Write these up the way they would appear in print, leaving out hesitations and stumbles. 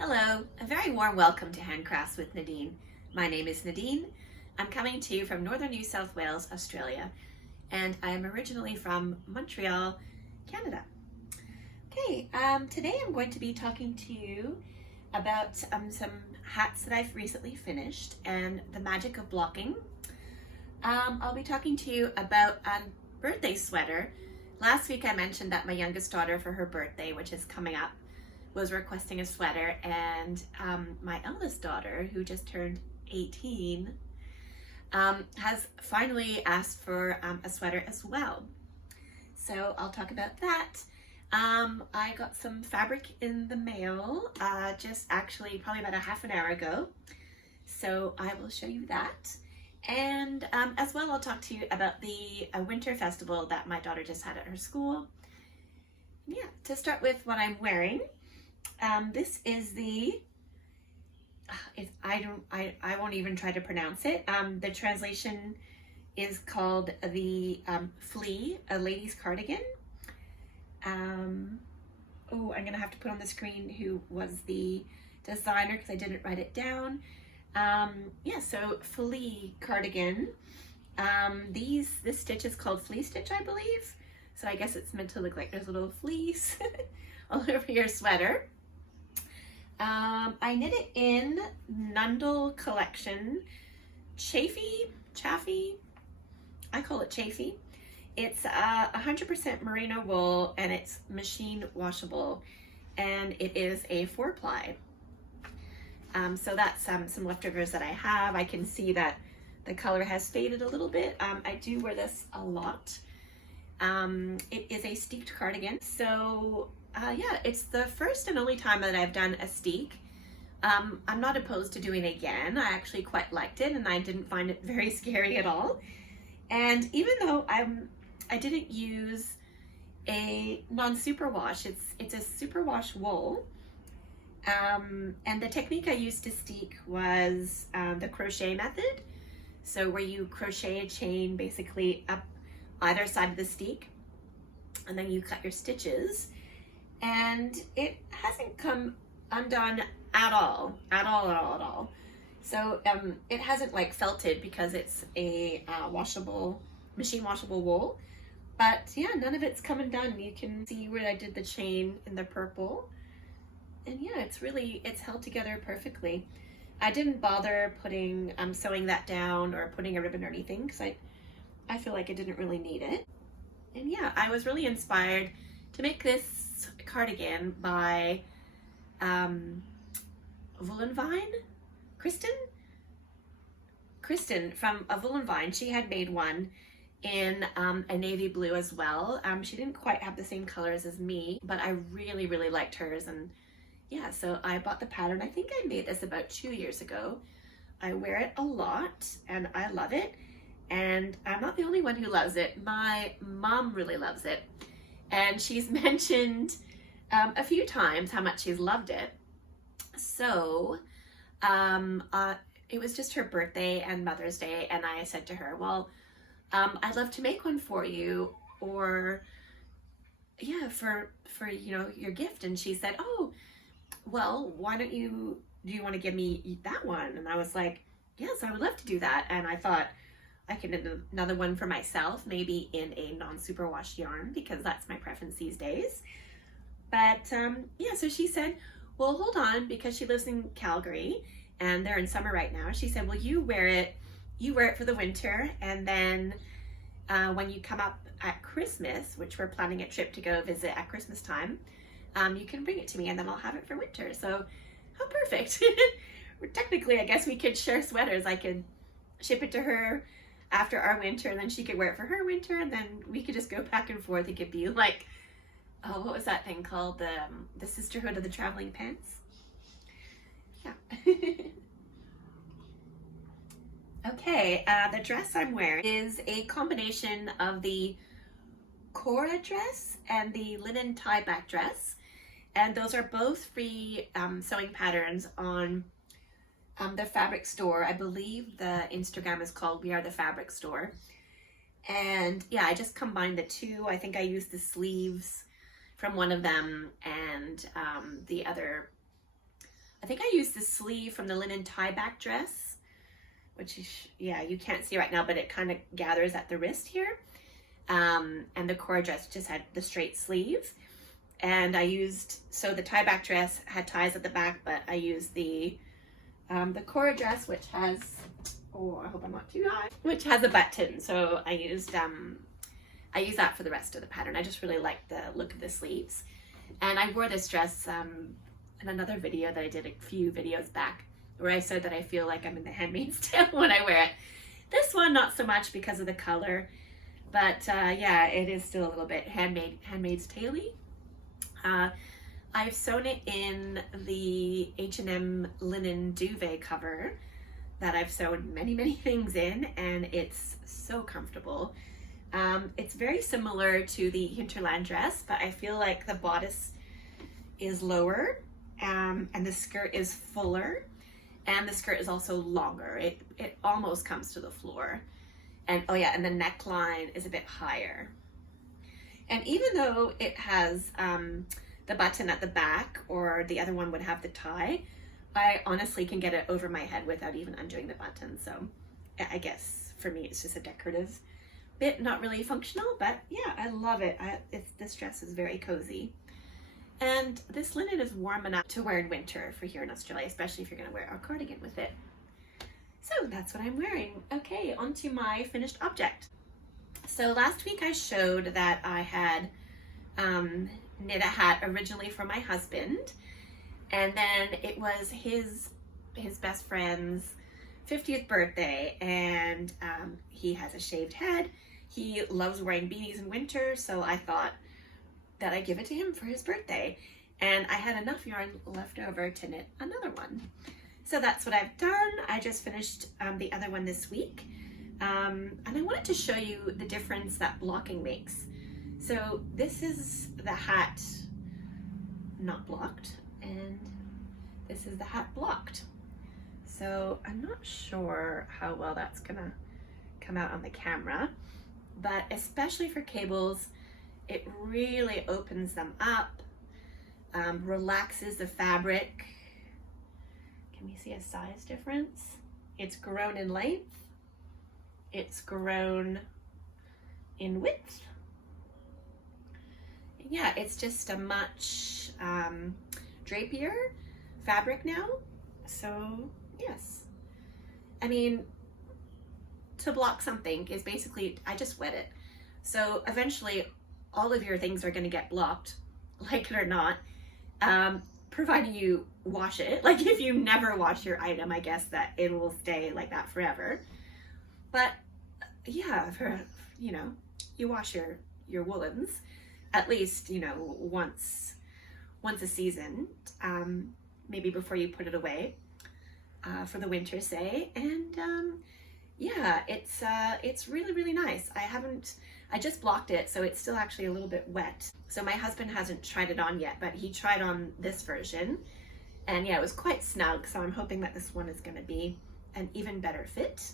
Hello, a very warm welcome to Handcrafts with Nadine. My name is Nadine. I'm coming to you from northern New South Wales, Australia, and I am originally from Montreal, Canada. Okay, today I'm going to be talking to you about some hats that I've recently finished and the magic of blocking. I'll be talking to you about a birthday sweater. Last week I mentioned that my youngest daughter, for her birthday, which is coming up, was requesting a sweater, and my eldest daughter, who just turned 18, has finally asked for a sweater as well. So I'll talk about that. I got some fabric in the mail just actually probably about a half an hour ago, so I will show you that. And as well, I'll talk to you about the winter festival that my daughter just had at her school. Yeah, to start with what I'm wearing. This is the, I won't even try to pronounce it. The translation is called the Flea, a lady's cardigan. Oh, I'm gonna have to put on the screen who was the designer because I didn't write it down. Yeah, so Flea Cardigan. This stitch is called Flea Stitch, I believe. So I guess it's meant to look like there's little fleas all over your sweater. I knit it in Nundle Collection Chaffy, I call it Chaffy. It's 100% merino wool, and it's machine washable, and it is a 4-ply. So that's some leftovers that I have. I can see that the color has faded a little bit. I do wear this a lot. It is a steeked cardigan. So yeah, it's the first and only time that I've done a steek. I'm not opposed to doing it again. I actually quite liked it, and I didn't find it very scary at all. And even though I didn't use a non-superwash, it's a superwash wool. And the technique I used to steek was the crochet method. So where you crochet a chain basically up either side of the steek, and then you cut your stitches, and it hasn't come undone at all. So it hasn't like felted because it's a machine washable wool. But yeah, none of it's come undone. You can see where I did the chain in the purple. And yeah, it's held together perfectly. I didn't bother putting sewing that down or putting a ribbon or anything because I feel like I didn't really need it. And yeah, I was really inspired to make this cardigan by Vine, Kristen from a Vine. She had made one in a navy blue as well. She didn't quite have the same colors as me, but I really liked hers. And yeah, so I bought the pattern. I think I made this about 2 years ago. I wear it a lot and I love it. And I'm not the only one who loves it. My mom really loves it. And she's mentioned a few times how much she's loved it. So it was just her birthday and Mother's Day, and I said to her, well, I'd love to make one for you, or yeah, for you know, your gift. And she said, oh, well, why don't do you want to give me that one? And I was like, yes, I would love to do that. And I thought I could do another one for myself, maybe in a non-superwash yarn, because that's my preference these days. But yeah, so she said, well, hold on, because she lives in Calgary and they're in summer right now. She said, well, you wear it for the winter, and then when you come up at Christmas, which we're planning a trip to go visit at Christmas time, you can bring it to me and then I'll have it for winter. So how perfect. Technically, I guess we could share sweaters. I could ship it to her after our winter, and then she could wear it for her winter, and then we could just go back and forth. It could be like, oh, what was that thing called? The Sisterhood of the Traveling Pants? Yeah. Okay, the dress I'm wearing is a combination of the Cora dress and the linen tie-back dress. And those are both free sewing patterns on the fabric store. I believe the Instagram is called We Are the Fabric Store. And yeah, I just combined the two. I think I used the sleeves from one of them and the other I think I used the sleeve from the linen tie back dress, which is, yeah, you can't see right now, but it kind of gathers at the wrist here. And the Cora dress just had the straight sleeve. And I used, so the tie back dress had ties at the back, but I used the Cora dress, which has, oh, I hope I'm not too high, which has a button. So I used that for the rest of the pattern. I just really liked the look of the sleeves. And I wore this dress in another video that I did a few videos back, where I said that I feel like I'm in The Handmaid's Tale when I wear it. This one, not so much because of the color, but yeah, it is still a little bit Handmaid's Tale-y. I've sewn it in the H&M linen duvet cover that I've sewn many, many things in, and it's so comfortable. It's very similar to the Hinterland dress, but I feel like the bodice is lower, and the skirt is fuller, and the skirt is also longer. It almost comes to the floor. And oh yeah, and the neckline is a bit higher. And even though it has the button at the back, or the other one would have the tie, I honestly can get it over my head without even undoing the button. So I guess for me, it's just a decorative bit, not really functional, but yeah, I love it. This dress is very cozy. And this linen is warm enough to wear in winter for here in Australia, especially if you're gonna wear a cardigan with it. So that's what I'm wearing. Okay, on to my finished object. So last week I showed that I had knit a hat originally for my husband, and then it was his best friend's 50th birthday, and he has a shaved head. He loves wearing beanies in winter, so I thought that I'd give it to him for his birthday, and I had enough yarn left over to knit another one. So that's what I've done. I just finished the other one this week. And I wanted to show you the difference that blocking makes. So this is the hat not blocked, and this is the hat blocked. So I'm not sure how well that's gonna come out on the camera, but especially for cables, it really opens them up, relaxes the fabric. Can we see a size difference? It's grown in length. It's grown in width. Yeah, it's just a much drapier fabric now. So yes, I mean, to block something is basically, I just wet it. So eventually all of your things are going to get blocked, like it or not, providing you wash it. Like if you never wash your item, I guess that it will stay like that forever. But yeah, for, you know, you wash your woolens at least, you know, once a season, maybe before you put it away for the winter, say. And yeah, it's really, really nice. I just blocked it, so it's still actually a little bit wet. So my husband hasn't tried it on yet, but he tried on this version, and yeah, it was quite snug. So I'm hoping that this one is going to be an even better fit.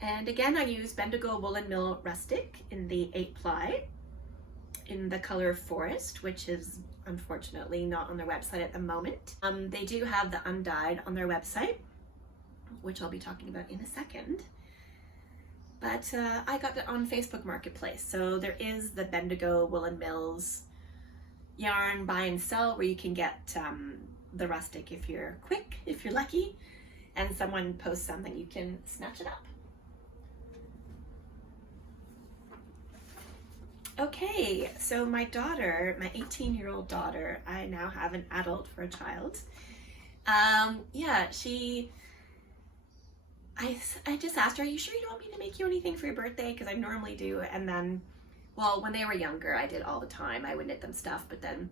And again, I used Bendigo Woolen Mill Rustic in the 8-ply in the color Forest, which is unfortunately not on their website at the moment. They do have the undyed on their website, which I'll be talking about in a second. But I got it on Facebook Marketplace. So there is the Bendigo Woolen Mills yarn buy and sell, where you can get the rustic if you're quick, if you're lucky, and someone posts something, you can snatch it up. Okay, so my daughter, my 18-year-old daughter, I now have an adult for a child. Yeah, I just asked her, are you sure you don't want me to make you anything for your birthday? Because I normally do. And then, well, when they were younger, I did all the time. I would knit them stuff. But then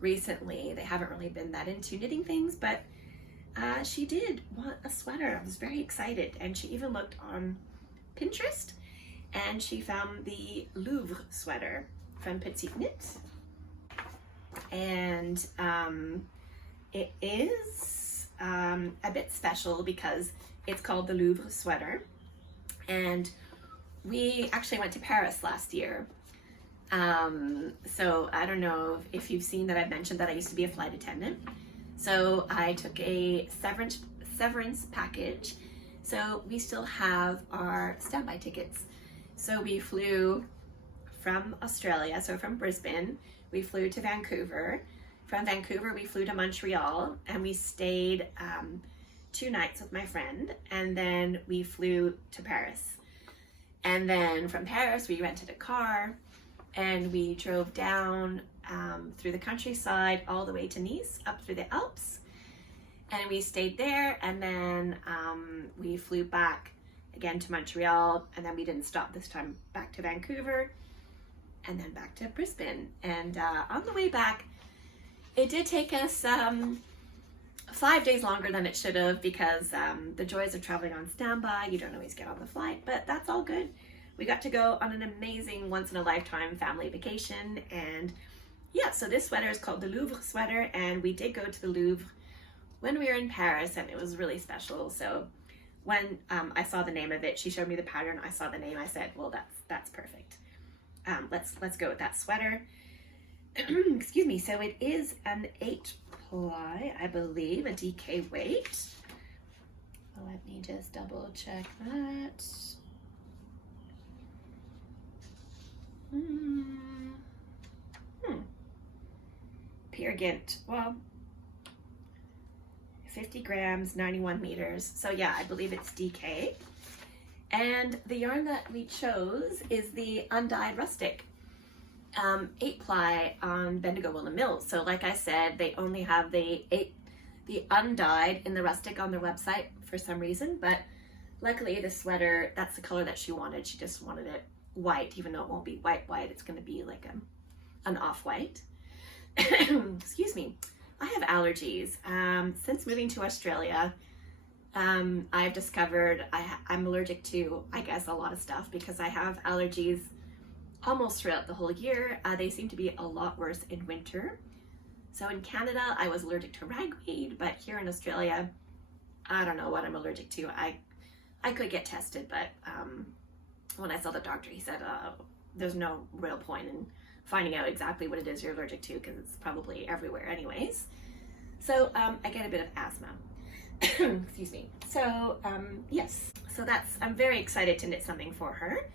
recently, they haven't really been that into knitting things. But she did want a sweater. I was very excited. And she even looked on Pinterest, and she found the Louvre sweater from Petite. And it is a bit special because it's called the Louvre sweater. And we actually went to Paris last year. So I don't know if you've seen that I've mentioned that I used to be a flight attendant. So I took a severance package. So we still have our standby tickets. So we flew from Australia, so from Brisbane, we flew to Vancouver. From Vancouver, we flew to Montreal, and we stayed 2 nights with my friend, and then we flew to Paris. And then from Paris, we rented a car, and we drove down through the countryside all the way to Nice, up through the Alps. And we stayed there, and then we flew back again to Montreal, and then we didn't stop this time, back to Vancouver, and then back to Brisbane. And on the way back, it did take us 5 days longer than it should have, because the joys of traveling on standby, you don't always get on the flight, but that's all good. We got to go on an amazing once-in-a-lifetime family vacation. And yeah, so this sweater is called the Louvre sweater, and we did go to the Louvre when we were in Paris, and it was really special. So when I saw the name of it, she showed me the pattern, I saw the name, I said, well, that's perfect. Let's go with that sweater. Excuse me. So it is an 8-ply, I believe, a DK weight. Let me just double check that. Peer Gynt. Well, 50 grams, 91 meters. So yeah, I believe it's DK. And the yarn that we chose is the undyed rustic 8-ply on Bendigo Woolen Mills. So like I said, they only have the undyed in the rustic on their website for some reason, but luckily the sweater, that's the color that she wanted. She just wanted it white, even though it won't be white, it's going to be like an off-white. Excuse me. I have allergies. Since moving to Australia, I've discovered I'm allergic to, I guess, a lot of stuff, because I have allergies almost throughout the whole year. They seem to be a lot worse in winter. So in Canada, I was allergic to ragweed, but here in Australia, I don't know what I'm allergic to. I could get tested, but when I saw the doctor, he said there's no real point in finding out exactly what it is you're allergic to, because it's probably everywhere anyways. So I get a bit of asthma. Excuse me. So yes, so I'm very excited to knit something for her.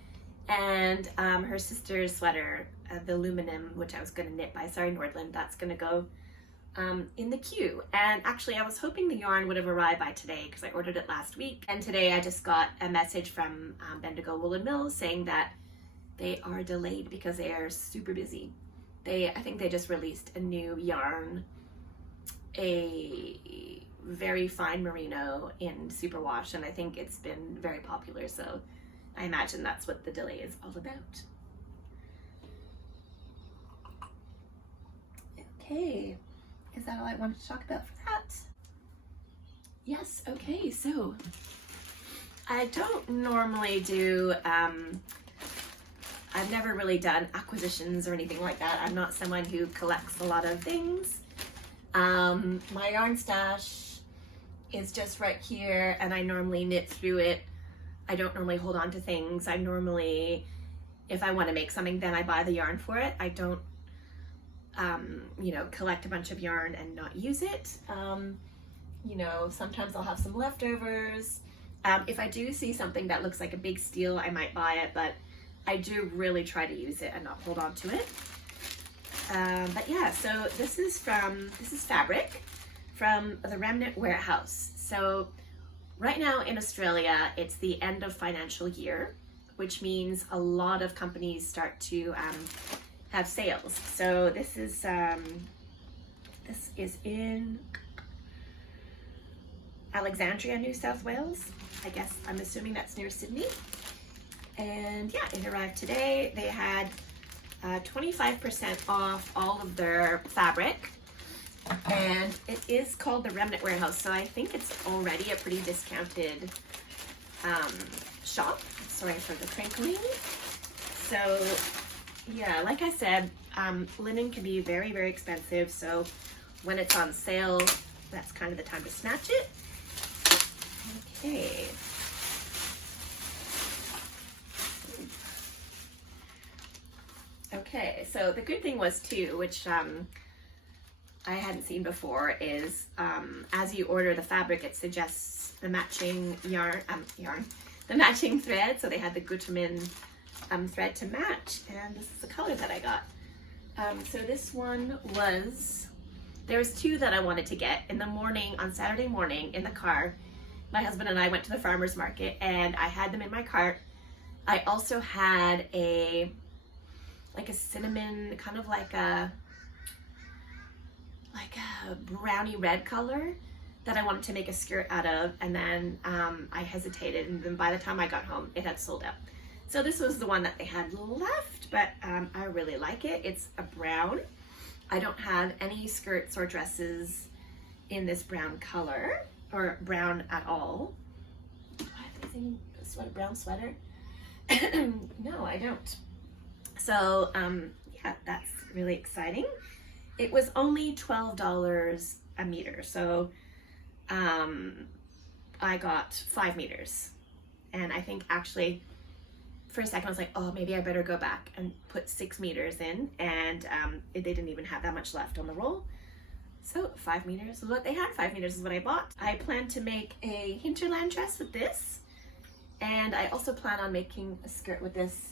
And her sister's sweater, the aluminum, which I was going to knit by Sorry Nordland, that's going to go in the queue. And actually, I was hoping the yarn would have arrived by today, because I ordered it last week. And today I just got a message from Bendigo Woolen Mills saying that they are delayed because they are super busy. I think they just released a new yarn, a very fine merino in superwash, and I think it's been very popular, so I imagine that's what the delay is all about. Okay, is that all I wanted to talk about for that? Yes, okay, so I don't normally do, I've never really done acquisitions or anything like that. I'm not someone who collects a lot of things. My yarn stash is just right here, and I normally knit through it. I don't normally hold on to things. I normally, if I want to make something, then I buy the yarn for it. I don't, collect a bunch of yarn and not use it. Sometimes I'll have some leftovers. If I do see something that looks like a big steal, I might buy it, but I do really try to use it and not hold on to it. But yeah, so this is fabric from the Remnant warehouse. So right now in Australia, it's the end of financial year, which means a lot of companies start to have sales. So this is in Alexandria, New South Wales. I guess I'm assuming that's near Sydney. And yeah, it arrived today. They had 25% off all of their fabric, and it is called the Remnant Warehouse, so I think it's already a pretty discounted shop. Sorry for the crinkling. So yeah, like I said, linen can be very, very expensive, so when it's on sale, that's kind of the time to snatch it. Okay. Okay, so the good thing was too, which I hadn't seen before is as you order the fabric, it suggests the matching the matching thread. So they had the Gutermann thread to match, and this is the color that I got. So this one was, there was two that I wanted to get. In the morning, on Saturday morning in the car, my husband and I went to the farmer's market and I had them in my cart. I also had a cinnamon, kind of like a brownie red color that I wanted to make a skirt out of, and then I hesitated, and then by the time I got home it had sold out. So this was the one that they had left, but I really like it. It's a brown. I don't have any skirts or dresses in this brown color, or brown at all. Do I have anything, a brown sweater? No, I don't. So yeah, that's really exciting. It was only $12 a meter, so I got 5 meters, and I think actually for a second I was like, oh, maybe I better go back and put 6 meters in, and they didn't even have that much left on the roll. So 5 meters is what they had. 5 meters is what I bought. I plan to make a hinterland dress with this, and I also plan on making a skirt with this.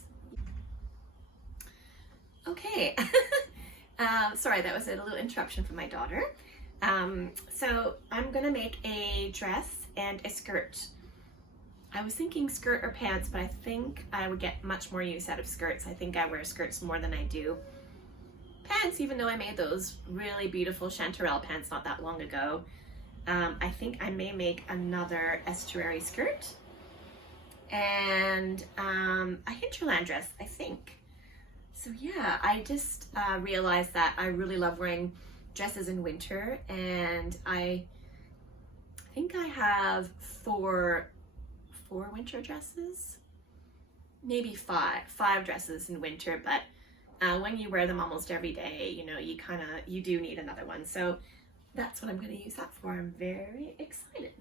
Okay. Sorry, that was a little interruption from my daughter. So I'm gonna make a dress and a skirt. I was thinking skirt or pants, but I think I would get much more use out of skirts. I think I wear skirts more than I do pants, even though I made those really beautiful chanterelle pants not that long ago. I think I may make another estuary skirt and a hinterland dress, I think. So yeah, I just realized that I really love wearing dresses in winter, and I think I have four winter dresses, maybe five dresses in winter, but when you wear them almost every day, you know, you do need another one. So that's what I'm going to use that for. I'm very excited.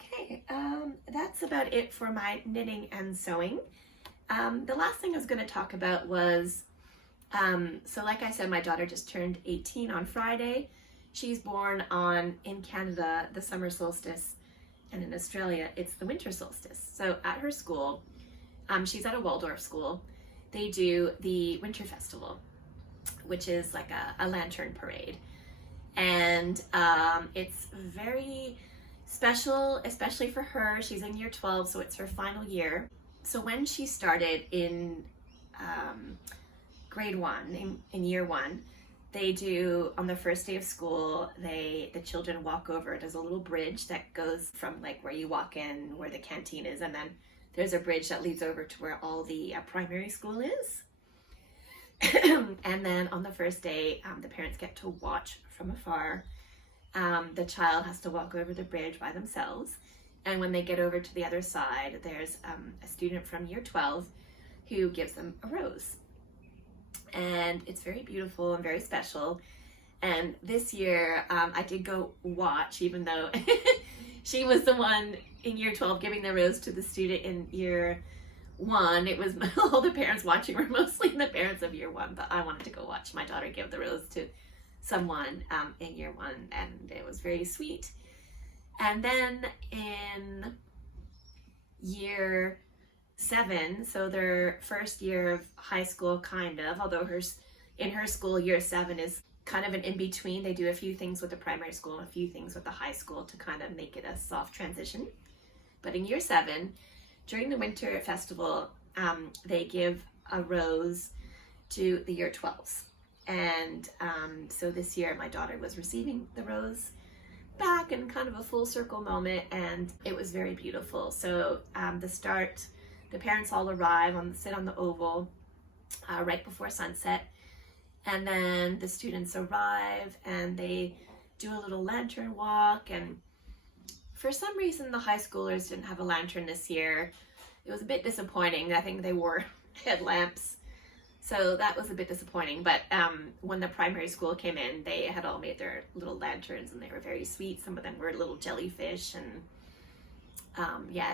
Okay, that's about it for my knitting and sewing. The last thing I was going to talk about was, so like I said, my daughter just turned 18 on Friday. She's born in Canada, the summer solstice, and in Australia, it's the winter solstice. So at her school, she's at a Waldorf school, they do the Winter Festival, which is like a lantern parade. And it's very special, especially for her. She's in year 12, so it's her final year. So when she started in grade 1, in year 1, they do, on the first day of school, the children walk over. There's a little bridge that goes from like where you walk in, where the canteen is, and then there's a bridge that leads over to where all the primary school is. And then on the first day, the parents get to watch from afar. The child has to walk over the bridge by themselves. And when they get over to the other side, there's a student from year 12 who gives them a rose. And it's very beautiful and very special. And this year, I did go watch, even though she was the one in year 12 giving the rose to the student in year 1. It was all the parents watching were mostly the parents of year 1, but I wanted to go watch my daughter give the rose to someone in year 1, and it was very sweet. And then in year 7, so their first year of high school, kind of, although in her school, year 7 is kind of an in-between. They do a few things with the primary school and a few things with the high school to kind of make it a soft transition. But in year 7, during the Winter Festival, they give a rose to the year 12s. And so this year, my daughter was receiving the rose back in kind of a full circle moment, and it was very beautiful. So the parents all arrive sit on the oval right before sunset, and then the students arrive and they do a little lantern walk. And for some reason the high schoolers didn't have a lantern this year. It was a bit disappointing. I think they wore headlamps, so that was a bit disappointing. But when the primary school came in, they had all made their little lanterns, and they were very sweet. Some of them were little jellyfish, and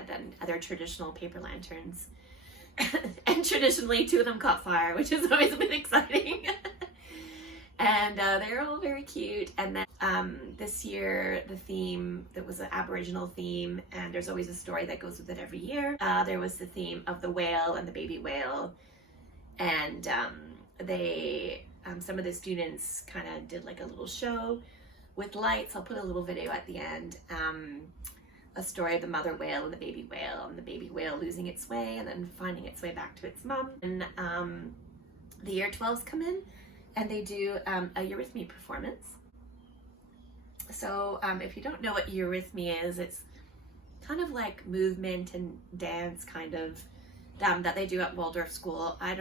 then other traditional paper lanterns. And traditionally 2 of them caught fire, which is always a bit exciting. And they're all very cute. And then this year, the theme, that was an Aboriginal theme, and there's always a story that goes with it every year. There was the theme of the whale and the baby whale. And some of the students kind of did like a little show with lights. I'll put a little video at the end. A story of the mother whale and the baby whale losing its way and then finding its way back to its mom. And the year 12s come in and they do a eurythmy performance. So if you don't know what eurythmy is, it's kind of like movement and dance kind of that they do at Waldorf school. I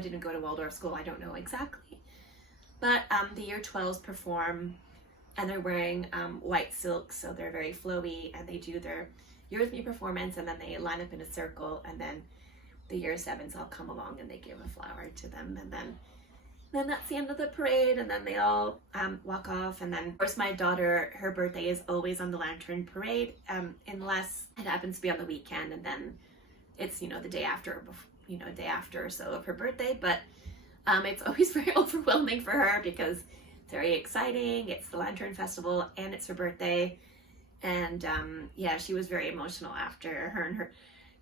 didn't go to Waldorf school, I don't know exactly. But the year 12s perform, and they're wearing white silk, so they're very flowy, and they do their eurythmy performance, and then they line up in a circle, and then the year 7s all come along and they give a flower to them, and then that's the end of the parade, and then they all walk off. And then of course my daughter, her birthday is always on the lantern parade, unless it happens to be on the weekend, and then it's, you know, the day after, day after or so of her birthday. But it's always very overwhelming for her because it's very exciting. It's the Lantern Festival and it's her birthday. And yeah, she was very emotional after. Her and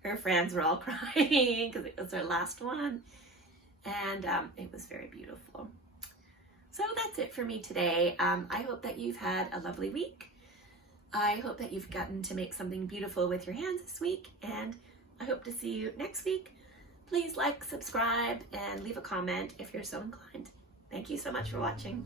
her friends were all crying because it was her last one. And it was very beautiful. So that's it for me today. I hope that you've had a lovely week. I hope that you've gotten to make something beautiful with your hands this week. And I hope to see you next week. Please like, subscribe, and leave a comment if you're so inclined. Thank you so much for watching.